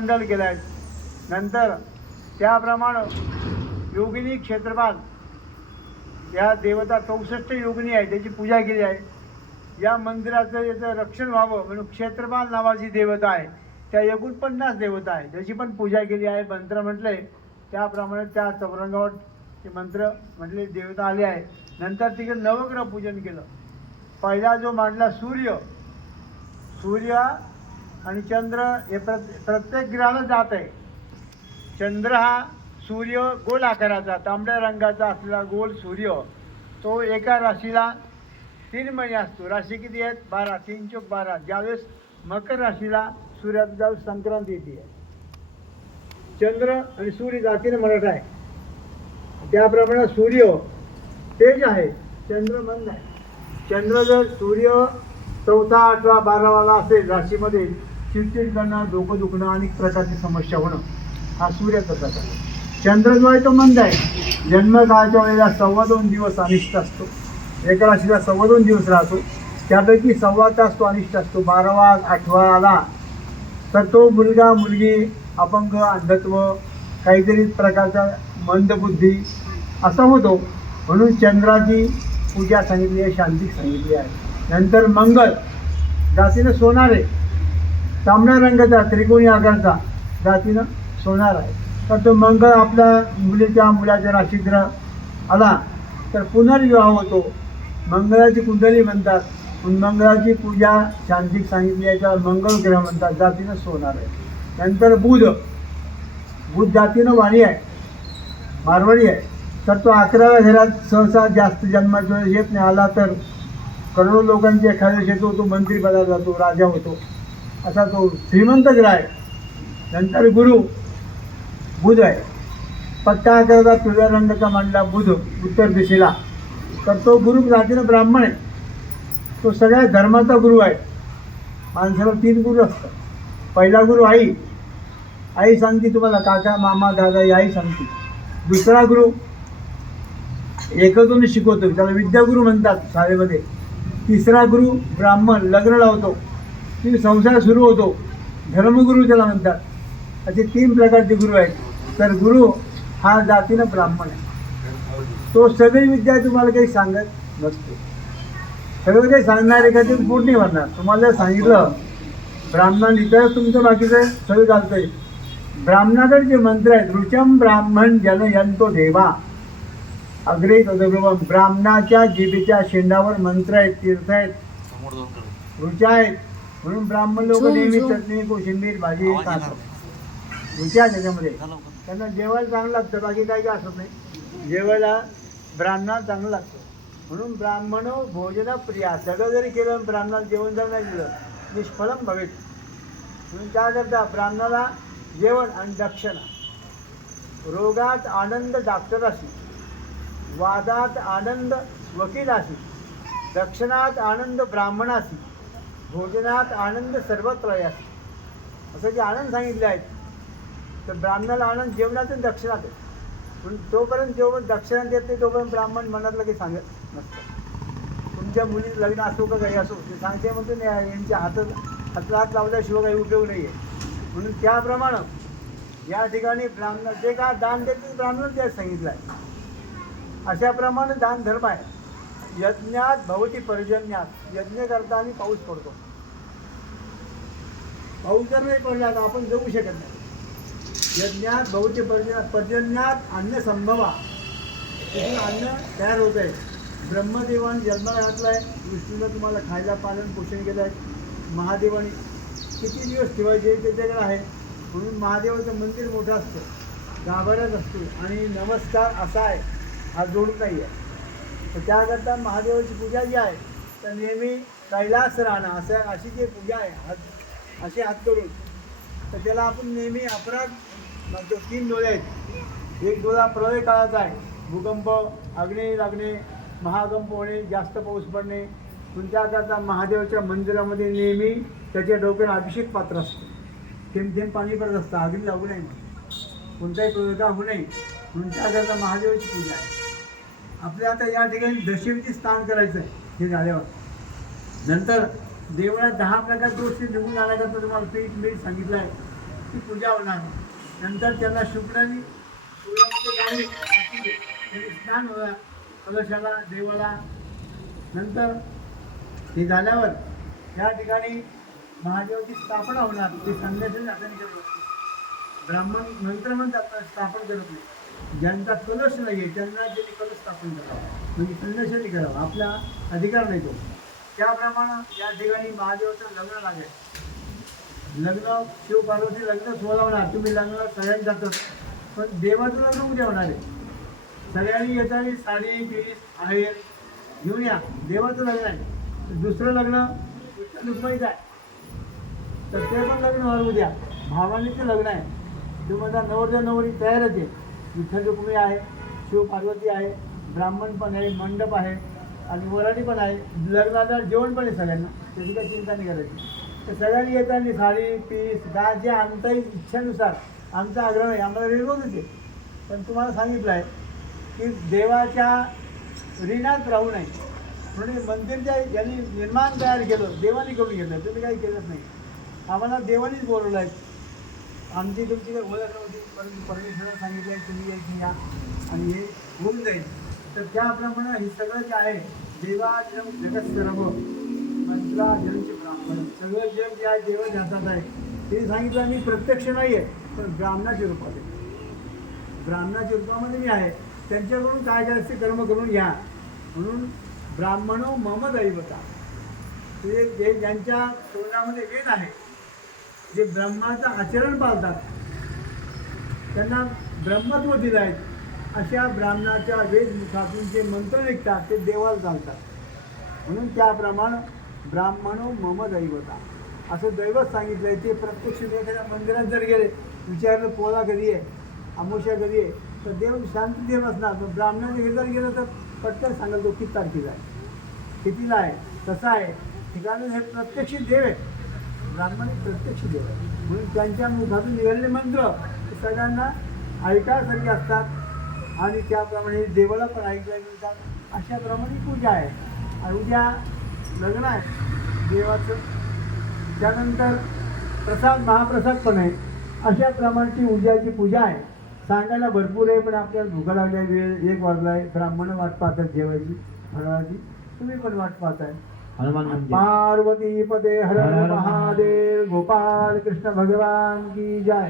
मंडल केलं आहे. नंतर त्याप्रमाणे योगिनी क्षेत्रपाल या देवता 64 योगिनी आहे, त्याची पूजा केली आहे. या मंदिराचं याचं रक्षण व्हावं म्हणून क्षेत्रपाल नावाची देवता आहे, त्या 49 देवता आहे, त्याची पण पूजा केली आहे. मंत्र म्हटले त्याप्रमाणे त्या चौरंगावर ते मंत्र म्हटले देवता आले आहे. नंतर तिकडे नवग्रह पूजन केलं. पहिला जो मांडला सूर्य आणि चंद्र हे प्रत्येक ग्रहाला जात आहे. चंद्र हा सूर्य गोल आकाराचा तांबड्या रंगाचा असलेला गोल सूर्य, तो एका राशीला 3 महिने असतो. राशी किती आहेत? 12. 3 चोक 12. ज्यावेळेस मकर राशीला सूर्याचं ज्यावेळेस संक्रांती येते, चंद्र आणि सूर्य जातीने मराठा आहे. त्याप्रमाणे सूर्य तेज आहे, चंद्र मंद आहे. चंद्र जर सूर्य 4, 8, 12 असेल राशीमध्ये, चिडचिड करणं, डोकं दुखणं, अनेक प्रकारची समस्या होणं, हा सूर्याचा प्रकार आहे. चंद्र जो आहे तो मंद आहे. जन्मकाळच्या वेळेला 2.25 दिवस अनिष्ट असतो. एका राशीला 2.25 दिवस राहतो, त्यापैकी 1.25 तास तो अनिष्ट असतो. 12वा 8वा आला तर तो मुलगा मुलगी अपंग, अंधत्व, काहीतरी प्रकारचा मंदबुद्धी असा होतो. म्हणून चंद्राची पूजा सांगितली आहे, शांती सांगितली आहे. नंतर मंगळ जातीनं सोनार आहे, तांबड्या रंगाचा त्रिकोणी आकाराचा जातीनं सोनार आहे. तर तो मंगळ आपल्या मुलाच्या राशीत आला तर पुनर्विवाह होतो. मंगळाची कुंडली म्हणतात. मंगळाची पूजा शांतिक सांगितली आहे, त्याला मंगळ ग्रह म्हणतात, जातीनं सोनार आहे. नंतर बुध जातीनं वाणी आहे, मारवाडी आहे. तर तो 11व्या घरात सहसा जास्त जन्माच्या वेळेस येत नाही. आला तर करोडो लोकांची एखाद्या येतो, तो मंत्रिपदाला जातो, राजा होतो, असा तो श्रीमंत ग्रह आहे. नंतर गुरु बुध आहे. पट्टा आकाराचा पिवळ्या रंगाचा मांडला बुध उत्तर दिशेला, तर तो गुरु जातीनं ब्राह्मण आहे. तो सगळ्या धर्माचा गुरु आहे. माणसाला 3 गुरु असतात. पहिला गुरु आई सांगते तुम्हाला, काका मामा दादा ही आई सांगते. दुसरा गुरु एकजून शिकवतो, त्याला विद्यागुरु म्हणतात शाळेमध्ये. तिसरा गुरु ब्राह्मण लग्न लावतो, ती संसार सुरू होतो, धर्मगुरू त्याला म्हणतात. असे 3 प्रकारचे गुरु आहेत. तर गुरु हा जातीनं ब्राह्मण आहे. तो सगळी विद्या तुम्हाला काही सांगत नसतो. सगळं काही सांगणारे का ते पूर्ण म्हणणार. तुम्हाला सांगितलं ब्राह्मण इतर तुमचं बाकीचं सगळं चालतंय. ब्राह्मणाकडे जे मंत्र आहेत, रुचम ब्राह्मण जन यंतो देवा अग्रे तदगृहम, ब्राह्मणाच्या जिभेच्या शेंडावर मंत्र आहेत, तीर्थ आहेत, रुचा आहेत. म्हणून ब्राह्मण लोक नेहमी चटणी कोशिंबीर भाजी खातात. रुचा त्याच्यामध्ये त्यांना जेवायला चांगलं लागतं, बाकी काही काय असत नाही. जेवायला ब्राह्मणाला चांगलं लागतं. म्हणून ब्राह्मण भोजन प्रिया. सगळं जरी केलं ब्राह्मणाला जेवण जर नाही दिलं निष्फलम भवेत. म्हणून काय करता ब्राह्मणाला जेवण आणि दक्षिणा. रोगात आनंद डॉक्टराशी, वादात आनंद वकिलाशी, दक्षिणात आनंद ब्राह्मणाशी, भोजनात आनंद सर्वत्र याशी. असं जे आनंद सांगितले आहेत, तर ब्राह्मणाला आनंद जेवणात आणि दक्षिणात आहे. पण तोपर्यंत जेवण दक्षिणा देत नाही तोपर्यंत ब्राह्मण मनातलं काही सांगत नसतं. तुमच्या मुलीचं लग्न असो का काही असो, ते सांगते म्हणतो नाही, यांच्या हाताला हात लावल्याशिवाय काही उपयोग नाही आहे. म्हणून त्याप्रमाणे या ठिकाणी ब्राह्मण जे काय दान देते ब्राह्मणच द्यायला सांगितलं आहे. अशाप्रमाणे दान धर्म आहे. यज्ञात भवती पर्जन्यात, यज्ञ करताना पाऊस पडतो. पाऊस जर नाही पडला तर आपण जगू शकत नाही. यज्ञात भवती पर्जन्यात अन्न संभवा, तिथून अन्न तयार होत आहे. ब्रह्मदेवाने जन्माला घातला आहे, विष्णूनं तुम्हाला खायला पालन पोषण केलं आहे. महादेवाने किती दिवस ठेवायचे त्याच्याकडे आहे. म्हणून महादेवाचं मंदिर मोठं असतं, गाभाऱ्यात असतो आणि नमस्कार असा आहे, हा जोडून नाही आहे. तर त्याकरता महादेवाची पूजा जी आहे तर नेहमी कैलास राहणं असं अशी जी पूजा आहे, हात असे हात करून, तर त्याला आपण नेहमी अपराध म्हणतो. 3 डोळे आहेत. एक डोळा प्रलय काळाचा आहे, भूकंप, अग्नी लागणे, महाकंप होणे, जास्त पाऊस पडणे. तुमच्याकरता महादेवाच्या मंदिरामध्ये नेहमी त्याच्या डोक्याला अभिषेक पात्र असतं. थेंब थेंब पाणी पडत असतं, अग्नी लागू नये म्हणून, कोणताही प्रयोग होऊ नये म्हणून त्याकरता महादेवाची पूजा आहे. आपल्या आता या ठिकाणी दशमीची स्नान करायचं आहे. हे झाल्यावर नंतर देवळात 10 प्रकारच्या गोष्टी निघून आल्याकरता तुम्हाला पीठ मीठ सांगितलं आहे. ती पूजा होणार. नंतर त्यांना शुक्राने सूर्यामध्ये गावी त्यांनी स्नान होणार कलशाला देवाला. नंतर ते झाल्यावर त्या ठिकाणी महादेवाची स्थापना होणार. ते संन्यासी हाताने करत असते. ब्राह्मण नंतर म्हणतात स्थापन करत नाही. ज्यांचा कलश नाही आहे त्यांना त्यांनी कलश स्थापन करावा, म्हणजे संन्यासाने करावा, आपला अधिकार नाही तो. त्याप्रमाणे या ठिकाणी महादेवाचं लग्न लागेल. लग्न शिवपार्वती लग्न सोहळा होणार. तुम्ही लग्नाला सगळ्यांनी जातात, पण देवाचं लग्न उद्या होणार आहे. सगळ्यांनी येताना साडी पीस आहेर घेऊन या. देवाचं लग्न आहे. दुसरं लग्न रुक्माईचं आहे, तर ते पण लग्न होणार उद्या. भावानीचं लग्न आहे. तुम्ही माझा नवरदेव नवरी तयारच आहे. विठ्ठल रुक्मिणी आहे, शिवपार्वती आहे, ब्राह्मण पण आहे, मंडप आहे आणि वराडी पण आहे. लग्नाला जेवण पण आहे सगळ्यांना, त्याची काही चिंता नाही करायची. तर सगळ्यांनी येताना साडी पीस गा जे आमच्या इच्छेनुसार, आमचा आग्रह नाही, आम्हाला विरोधच आहे. पण तुम्हाला सांगितलं आहे की देवाच्या ऋणात राहू नये. म्हणून मंदिरच्या ज्यांनी निर्माण तयार केलं देवाने करून घेतलं, तुम्ही काही केलंच नाही. आम्हाला देवानीच बोलवलं आहे. आमची तुमची काही ओळख नव्हती, परंतु परमेश्वरानं सांगितलं आहे तुम्ही यायची या आणि हे होऊन जाईल. तर त्याप्रमाणे हे सगळं जे आहे देवाजम जगत सर्व मंत्राजनचे ब्राह्मण सगळं जग जे आहे देवाच्या हातात आहे. ते सांगितलं मी प्रत्यक्ष नाही आहे, पण ब्राह्मणाच्या रूपात आहे. ब्राह्मणाच्या रूपामध्ये मी आहे. त्यांच्याकडून काय करायचे कर्म करून घ्या. म्हणून ब्राह्मणो मम दैवता, ते जे ज्यांच्या तोंडामध्ये वेद आहे, जे ब्रह्माचं आचरण पाळतात, त्यांना ब्रह्मत्व दिलं आहे, अशा ब्राह्मणाच्या वेदमुखातून जे मंत्र निघतात ते देवाला चालतात. म्हणून त्याप्रमाणे ब्राह्मणो मम दैवता असं दैवत सांगितलं आहे. ते प्रत्यक्ष एखाद्या मंदिरात जर गेले, विचारलं पोळा कधी आहे, अमावस्या कधी आहे, तर देव शांती देव असणार. पण ब्राह्मणाच्या घरी जर गेलं तर पटकन सांगाल तो किती तारखेला आहे, कितीला आहे, कसं आहे ठिकाणी. हे प्रत्यक्ष देव आहे. ब्राह्मण प्रत्यक्ष देव आहे. म्हणून त्यांच्या मुखातून निघालेले मंत्र सगळ्यांना ऐकायसारखे असतात आणि त्याप्रमाणे देवाला पण ऐकायला मिळतात. अशाप्रमाणे पूजा आहे. आणि उद्या लग्न आहे देवाचं. त्यानंतर प्रसाद महाप्रसाद पण आहे. अशा प्रमाणची उद्याची पूजा आहे. सांगायला भरपूर आहे, पण आपल्याला भूका लागल्या, वेळ 1 वाजला आहे. ब्राह्मण वाट पाहतात जेवायची फराळाची, तुम्ही पण वाट पाहताय. पार्वती पदे हर महादेव. गोपाल कृष्ण भगवान की जय.